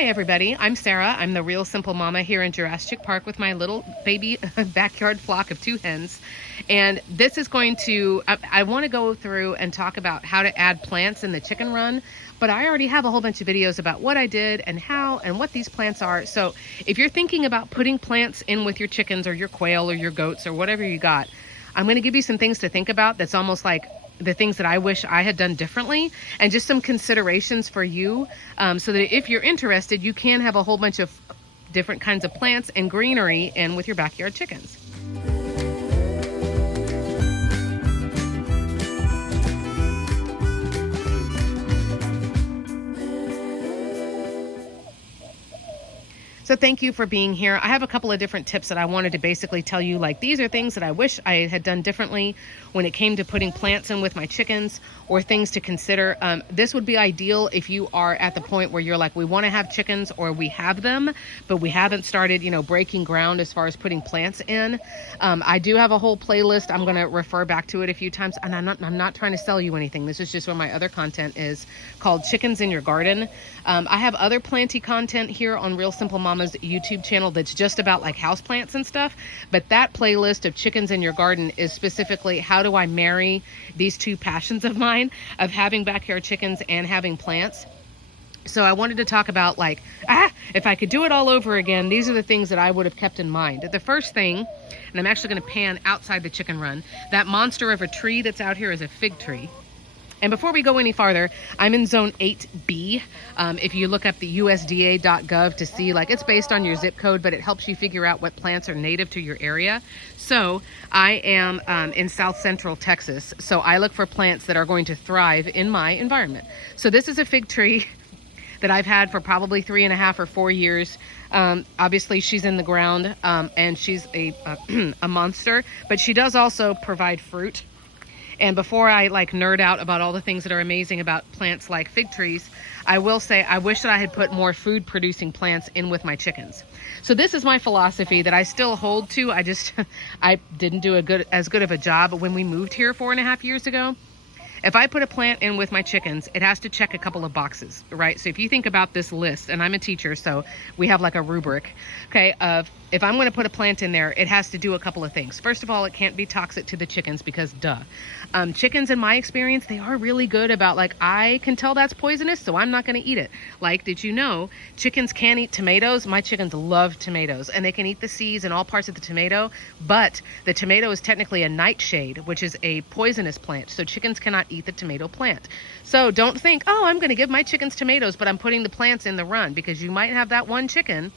Hi everybody, I'm Sarah. I'm the Real Simple Mama here in Jurassic Park with my little baby backyard flock of 2 hens. And this is going to, I want to go through and talk about how to add plants in the chicken run, but I already have a whole bunch of videos about what I did and how and what these plants are. So if you're thinking about putting plants in with your chickens or your quail or your goats or whatever you got, I'm going to give you some things to think about that's almost like the things that I wish I had done differently, and just some considerations for you, so that if you're interested, you can have a whole bunch of different kinds of plants and greenery in with your backyard chickens. So thank you for being here. I have a couple of different tips that I wanted to basically tell you, like these are things that I wish I had done differently when it came to putting plants in with my chickens, or things to consider. This would be ideal if you are at the point where you're like, we want to have chickens, or we have them, but we haven't started, breaking ground as far as putting plants in. I do have a whole playlist. I'm going to refer back to it a few times, and I'm not trying to sell you anything. This is just where my other content is, called Chickens in Your Garden. I have other planty content here on Real Simple Mama's YouTube channel that's just about like house plants and stuff, but that playlist of Chickens in Your Garden is specifically how do I marry these two passions of mine of having backyard chickens and having plants. So I wanted to talk about if I could do it all over again, these are the things that I would have kept in mind. The first thing, and I'm actually going to pan outside the chicken run, that monster of a tree that's out here is a fig tree. And before we go any farther, I'm in zone 8B. If you look up the USDA.gov to see, it's based on your zip code, but it helps you figure out what plants are native to your area. So I am in South Central Texas. So I look for plants that are going to thrive in my environment. So this is a fig tree that I've had for probably 3.5 or 4 years. Obviously she's in the ground, and she's a monster, but she does also provide fruit. And before I nerd out about all the things that are amazing about plants like fig trees, I will say I wish that I had put more food producing plants in with my chickens. So this is my philosophy that I still hold to. I didn't do as good of a job when we moved here 4.5 years ago. If I put a plant in with my chickens, it has to check a couple of boxes, right? So if you think about this list, and I'm a teacher, so we have a rubric, okay, of if I'm going to put a plant in there, it has to do a couple of things. First of all, it can't be toxic to the chickens because duh. Chickens, in my experience, they are really good about I can tell that's poisonous, so I'm not going to eat it. Did you know chickens can eat tomatoes? My chickens love tomatoes, and they can eat the seeds and all parts of the tomato, but the tomato is technically a nightshade, which is a poisonous plant, so chickens cannot eat the tomato plant. So don't think, oh, I'm going to give my chickens tomatoes, but I'm putting the plants in the run, because you might have that one chicken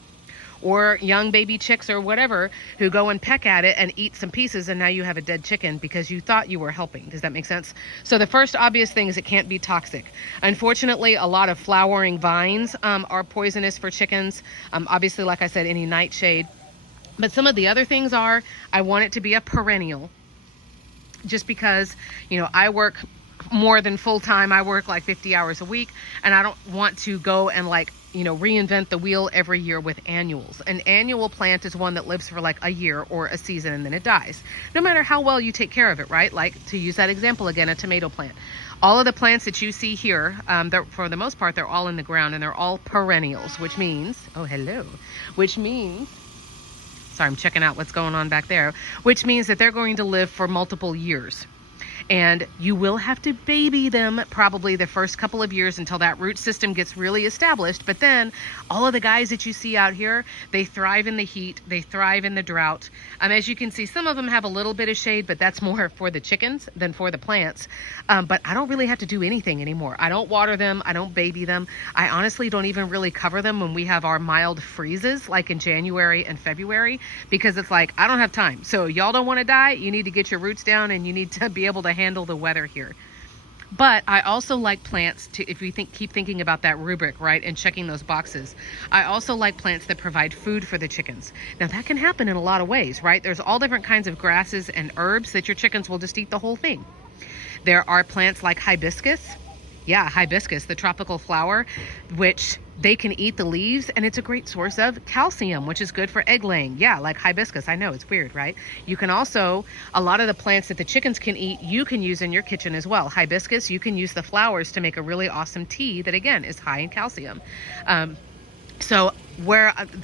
or young baby chicks or whatever who go and peck at it and eat some pieces, and now you have a dead chicken because you thought you were helping. Does that make sense? So the first obvious thing is it can't be toxic. Unfortunately, a lot of flowering vines are poisonous for chickens. Obviously, like I said, any nightshade. But some of the other things are, I want it to be a perennial, just because, I work more than full time. I work 50 hours a week, and I don't want to go and reinvent the wheel every year with annuals. An annual plant is one that lives for a year or a season and then it dies, no matter how well you take care of it, right? To use that example again, a tomato plant. All of the plants that you see here, for the most part, they're all in the ground, and they're all perennials, which means, sorry, I'm checking out what's going on back there, which means that they're going to live for multiple years. And you will have to baby them probably the first couple of years until that root system gets really established. But then all of the guys that you see out here, they thrive in the heat, they thrive in the drought. As you can see, some of them have a little bit of shade, but that's more for the chickens than for the plants. But I don't really have to do anything anymore. I don't water them, I don't baby them. I honestly don't even really cover them when we have our mild freezes, like in January and February, because it's I don't have time. So y'all don't want to die, you need to get your roots down, and you need to be able to handle the weather here. But I also like plants to, if we keep thinking about that rubric, right, and checking those boxes, I also like plants that provide food for the chickens. Now that can happen in a lot of ways, right? There's all different kinds of grasses and herbs that your chickens will just eat the whole thing. There are plants like hibiscus. Yeah, hibiscus, the tropical flower, which they can eat the leaves, and it's a great source of calcium, which is good for egg laying. Yeah, like hibiscus. I know, it's weird, right? You can also, a lot of the plants that the chickens can eat, you can use in your kitchen as well. Hibiscus, you can use the flowers to make a really awesome tea that, again, is high in calcium. So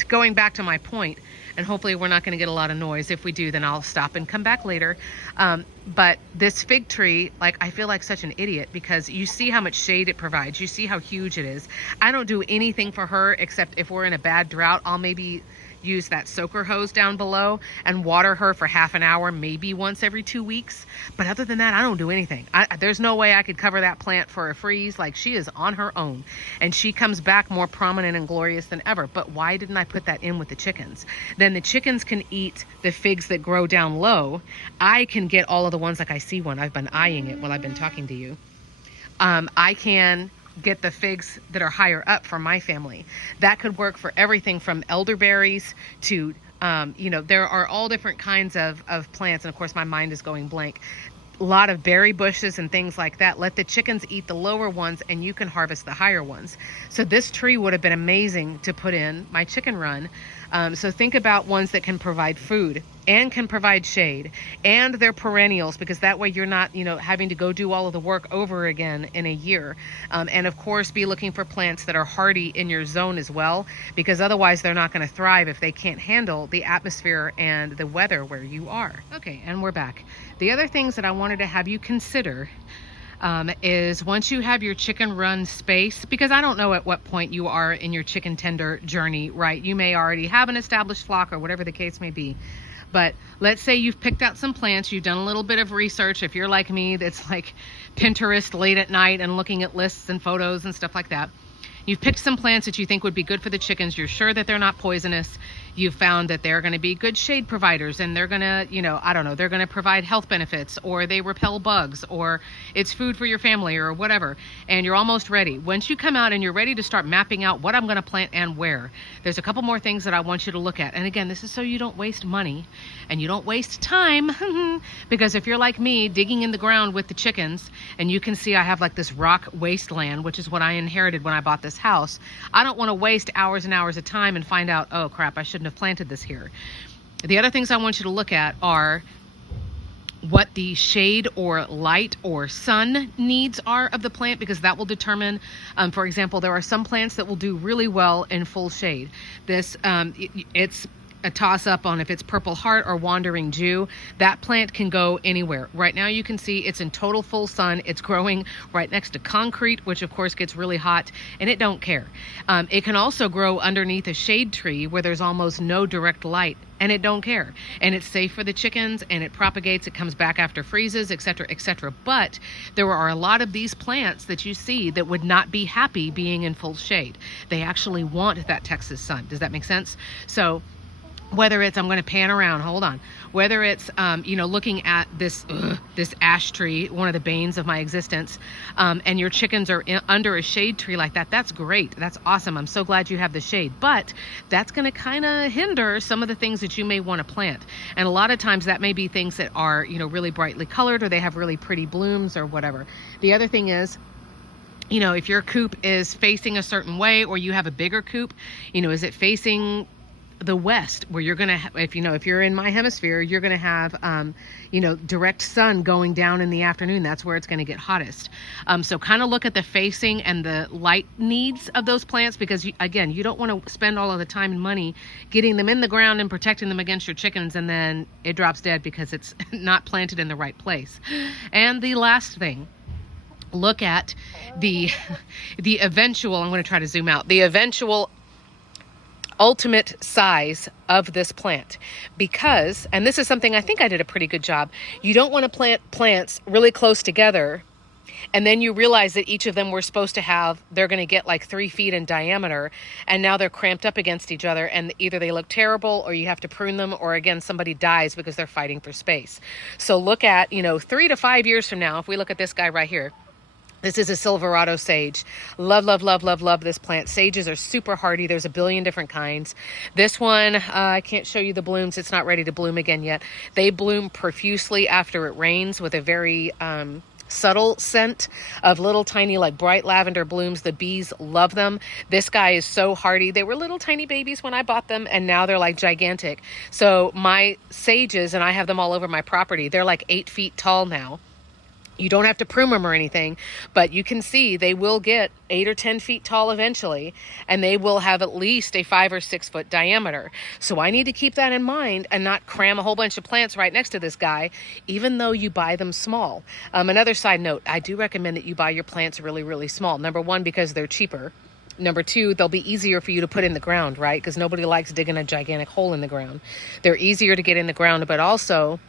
going back to my point, and hopefully we're not going to get a lot of noise. If we do, then I'll stop and come back later. But this fig tree, like, I feel like such an idiot because you see how much shade it provides. You see how huge it is. I don't do anything for her except if we're in a bad drought, I'll maybe use that soaker hose down below and water her for half an hour, maybe once every 2 weeks. But other than that, I don't do anything. There's no way I could cover that plant for a freeze. Like, she is on her own and she comes back more prominent and glorious than ever. But why didn't I put that in with the chickens? Then the chickens can eat the figs that grow down low. I can get all of the ones, like I see one. I've been eyeing it while I've been talking to you. I can get the figs that are higher up for my family. That could work for everything from elderberries to, there are all different kinds of plants. And of course, my mind is going blank. A lot of berry bushes and things like that. Let the chickens eat the lower ones and you can harvest the higher ones. So this tree would have been amazing to put in my chicken run. So think about ones that can provide food and can provide shade, and they're perennials, because that way you're not, having to go do all of the work over again in a year. And of course, be looking for plants that are hardy in your zone as well, because otherwise they're not going to thrive if they can't handle the atmosphere and the weather where you are. Okay, and we're back. The other things that I wanted to have you consider is once you have your chicken run space, because I don't know at what point you are in your chicken tender journey, right? You may already have an established flock or whatever the case may be. But let's say you've picked out some plants, you've done a little bit of research. If you're like me, that's like Pinterest late at night and looking at lists and photos and stuff like that. You've picked some plants that you think would be good for the chickens. You're sure that they're not poisonous. You've found that they're going to be good shade providers, and they're going to, they're going to provide health benefits, or they repel bugs, or it's food for your family or whatever. And you're almost ready. Once you come out and you're ready to start mapping out what I'm going to plant and where, there's a couple more things that I want you to look at. And again, this is so you don't waste money and you don't waste time because if you're like me, digging in the ground with the chickens, and you can see I have like this rock wasteland, which is what I inherited when I bought this house. I don't want to waste hours and hours of time and find out, oh crap, I shouldn't have planted this here. The other things I want you to look at are what the shade or light or sun needs are of the plant, because that will determine, for example, there are some plants that will do really well in full shade. This, it's a toss up on if it's Purple Heart or Wandering Jew. That plant can go anywhere. Right now you can see it's in total full sun. It's growing right next to concrete, which of course gets really hot, and it don't care. It can also grow underneath a shade tree where there's almost no direct light, and it don't care. And it's safe for the chickens, and it propagates, it comes back after freezes, etc., etc. But there are a lot of these plants that you see that would not be happy being in full shade. They actually want that Texas sun. Does that make sense? So whether it's, I'm going to pan around, hold on. Whether it's, looking at this ash tree, one of the banes of my existence, and your chickens are under a shade tree like that, that's great. That's awesome. I'm so glad you have the shade. But that's going to kind of hinder some of the things that you may want to plant. And a lot of times that may be things that are, really brightly colored, or they have really pretty blooms or whatever. The other thing is, if your coop is facing a certain way, or you have a bigger coop, is it facing the west, where you're gonna if you're in my hemisphere, you're gonna have direct sun going down in the afternoon. That's where it's going to get hottest. So kind of look at the facing and the light needs of those plants, because you don't want to spend all of the time and money getting them in the ground and protecting them against your chickens, and then it drops dead because it's not planted in the right place. And the last thing, look at the eventual, I'm going to try to zoom out, the eventual ultimate size of this plant, because, and this is something I think I did a pretty good job, you don't want to plant plants really close together and then you realize that each of them were supposed to have, they're going to get like 3 feet in diameter, and now they're cramped up against each other, and either they look terrible or you have to prune them, or again, somebody dies because they're fighting for space. So look at, 3 to 5 years from now, if we look at this guy right here. This is a Silverado sage. Love, love, love, love, love this plant. Sages are super hardy. There's a billion different kinds. This one, I can't show you the blooms. It's not ready to bloom again yet. They bloom profusely after it rains with a very subtle scent of little tiny, like bright lavender blooms. The bees love them. This guy is so hardy. They were little tiny babies when I bought them, and now they're like gigantic. So my sages, and I have them all over my property, they're like 8 feet tall now. You don't have to prune them or anything, but you can see they will get 8 or 10 feet tall eventually, and they will have at least a 5 or 6 foot diameter. So I need to keep that in mind and not cram a whole bunch of plants right next to this guy, even though you buy them small. Another side note, I do recommend that you buy your plants really, really small. Number one, because they're cheaper. Number two, they'll be easier for you to put in the ground, right? Because nobody likes digging a gigantic hole in the ground. They're easier to get in the ground, but also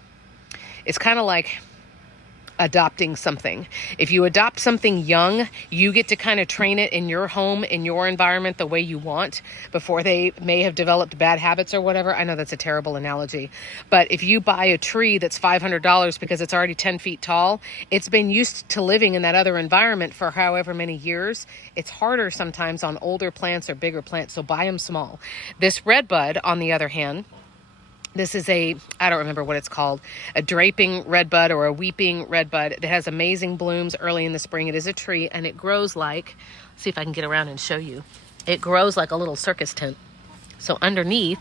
it's kind of like adopting something. If you adopt something young, you get to kind of train it in your home, in your environment, the way you want before they may have developed bad habits or whatever. I know that's a terrible analogy, but if you buy a tree that's $500 because it's already 10 feet tall, it's been used to living in that other environment for however many years. It's harder sometimes on older plants or bigger plants, so buy them small. This redbud, on the other hand, this is I don't remember what it's called, a draping redbud or a weeping redbud. It has amazing blooms early in the spring. It is a tree, and it grows like, see if I can get around and show you. It grows like a little circus tent. So underneath,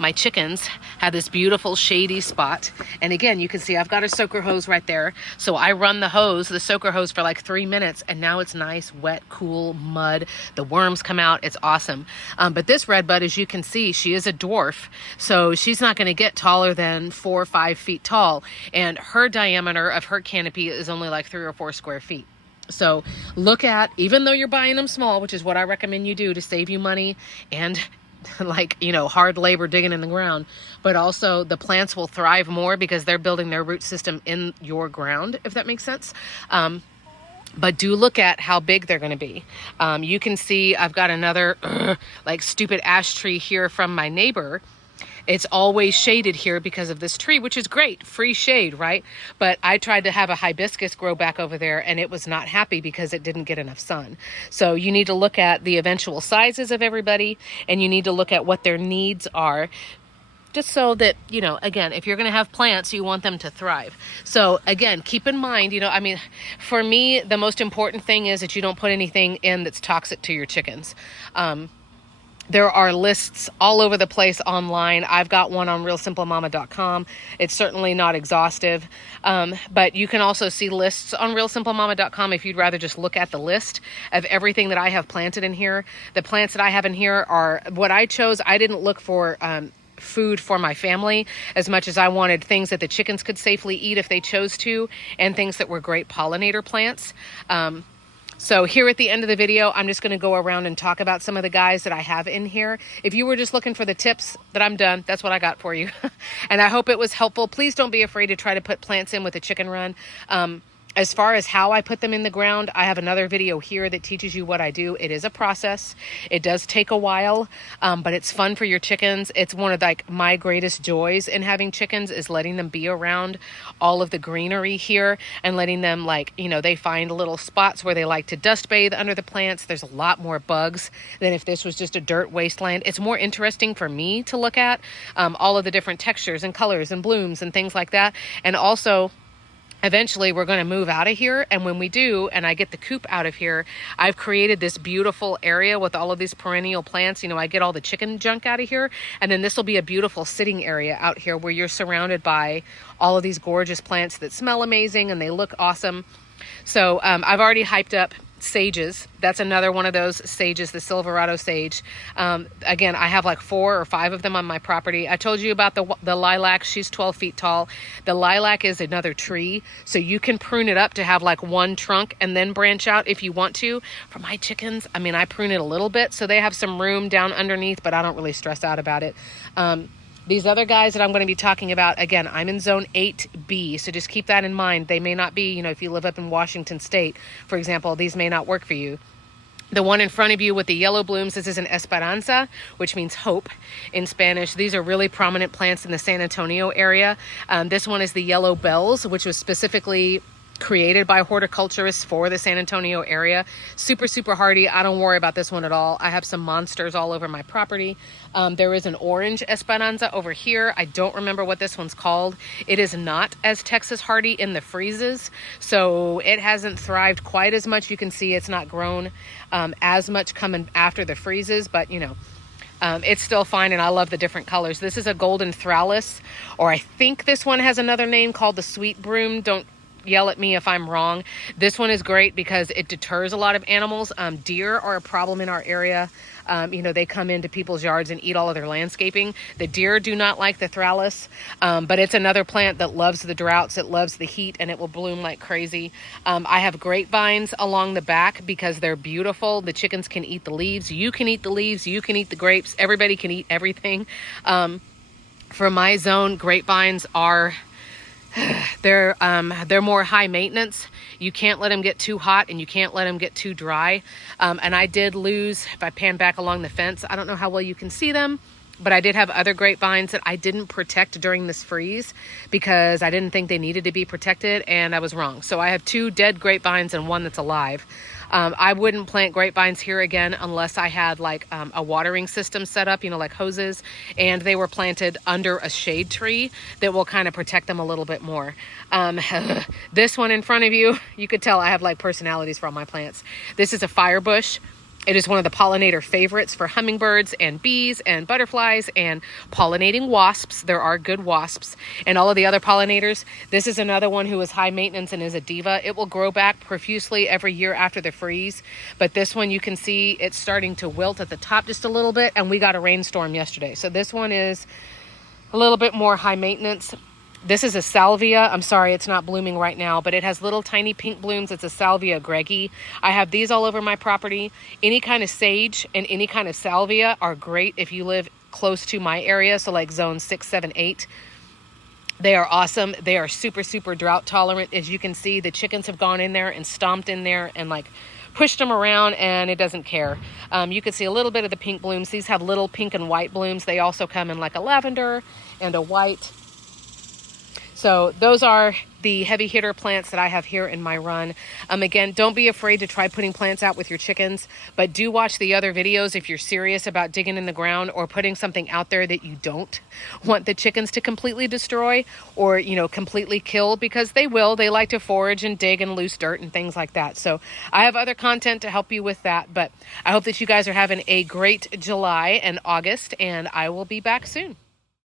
my chickens have this beautiful shady spot. And again, you can see I've got a soaker hose right there. So I run the soaker hose for like 3 minutes, and now it's nice, wet, cool mud. The worms come out. It's awesome. But this redbud, as you can see, she is a dwarf. So she's not going to get taller than 4 or 5 feet tall. And her diameter of her canopy is only like 3 or 4 square feet. So look at, even though you're buying them small, which is what I recommend you do to save you money and like, hard labor digging in the ground, but also the plants will thrive more because they're building their root system in your ground, if that makes sense. But do look at how big they're going to be. You can see I've got another like stupid ash tree here from my neighbor. It's always shaded here because of this tree, which is great, free shade, right? But I tried to have a hibiscus grow back over there, and it was not happy because it didn't get enough sun. So you need to look at the eventual sizes of everybody, and you need to look at what their needs are, just so that, again, if you're going to have plants, you want them to thrive. So again, keep in mind, for me, the most important thing is that you don't put anything in that's toxic to your chickens. There are lists all over the place online. I've got one on realsimplemama.com. It's certainly not exhaustive, but you can also see lists on realsimplemama.com if you'd rather just look at the list of everything that I have planted in here. The plants that I have in here are what I chose. I didn't look for food for my family as much as I wanted things that the chickens could safely eat if they chose to, and things that were great pollinator plants. So here at the end of the video, I'm just going to go around and talk about some of the guys that I have in here. If you were just looking for the tips, that I'm done. That's what I got for you. And I hope it was helpful. Please don't be afraid to try to put plants in with a chicken run. As far as how I put them in the ground, I have another video here that teaches you what I do. It is a process. It does take a while, but it's fun for your chickens. It's one of my greatest joys in having chickens is letting them be around all of the greenery here and letting them they find little spots where they like to dust bathe under the plants. There's a lot more bugs than if this was just a dirt wasteland. It's more interesting for me to look at all of the different textures and colors and blooms and things like that. And also, eventually we're going to move out of here, and when we do, and I get the coop out of here, I've created this beautiful area with all of these perennial plants. I get all the chicken junk out of here, and then this will be a beautiful sitting area out here where you're surrounded by all of these gorgeous plants that smell amazing and they look awesome. So I've already hyped up sages. That's another one of those sages, the Silverado sage. Again, I have like 4 or 5 of them on my property. I told you about the lilac. She's 12 feet tall. The lilac is another tree, so you can prune it up to have like one trunk and then branch out if you want to. For my chickens, I prune it a little bit so they have some room down underneath, but I don't really stress out about it. These other guys that I'm going to be talking about, again, I'm in zone 8B, so just keep that in mind. They may not be, if you live up in Washington State, for example, these may not work for you. The one in front of you with the yellow blooms, this is an Esperanza, which means hope in Spanish. These are really prominent plants in the San Antonio area. This one is the yellow bells, which was specifically created by horticulturists for the San Antonio area. Super, super hardy. I don't worry about this one at all. I have some monsters all over my property. There is an orange Esperanza over here. I don't remember what this one's called. It is not as Texas hardy in the freezes, so it hasn't thrived quite as much. You can see it's not grown as much coming after the freezes, but it's still fine, and I love the different colors. This is a golden thralis, or I think this one has another name called the sweet broom. Don't yell at me if I'm wrong. This one is great because it deters a lot of animals. Deer are a problem in our area. You know, they come into people's yards and eat all of their landscaping. The deer do not like the thralis, but it's another plant that loves the droughts. It loves the heat, and it will bloom like crazy. I have grapevines along the back because they're beautiful. The chickens can eat the leaves. You can eat the leaves. You can eat the grapes. Everybody can eat everything. For my zone, grapevines are... they're more high maintenance. You can't let them get too hot and you can't let them get too dry. And I did lose, if I pan back along the fence, I don't know how well you can see them, but I did have other grapevines that I didn't protect during this freeze because I didn't think they needed to be protected, and I was wrong. So I have 2 dead grapevines and 1 that's alive. I wouldn't plant grapevines here again unless I had like a watering system set up, you know, like hoses, and they were planted under a shade tree that will kind of protect them a little bit more. This one in front of you, you could tell I have like personalities for all my plants. This is a firebush. It is one of the pollinator favorites for hummingbirds and bees and butterflies and pollinating wasps. There are good wasps and all of the other pollinators. This is another one who is high maintenance and is a diva. It will grow back profusely every year after the freeze. But this one, you can see it's starting to wilt at the top just a little bit, and we got a rainstorm yesterday. So this one is a little bit more high maintenance. This is a salvia. I'm sorry, it's not blooming right now, but it has little tiny pink blooms. It's a salvia greggi. I have these all over my property. Any kind of sage and any kind of salvia are great if you live close to my area. So like zone 6, 7, 8. They are awesome. They are super, super drought tolerant. As you can see, the chickens have gone in there and stomped in there and like pushed them around, and it doesn't care. You can see a little bit of the pink blooms. These have little pink and white blooms. They also come in like a lavender and a white. So those are the heavy hitter plants that I have here in my run. Again, don't be afraid to try putting plants out with your chickens, but do watch the other videos if you're serious about digging in the ground or putting something out there that you don't want the chickens to completely destroy or, you know, completely kill, because they will. They like to forage and dig in loose dirt and things like that. So I have other content to help you with that, but I hope that you guys are having a great July and August, and I will be back soon.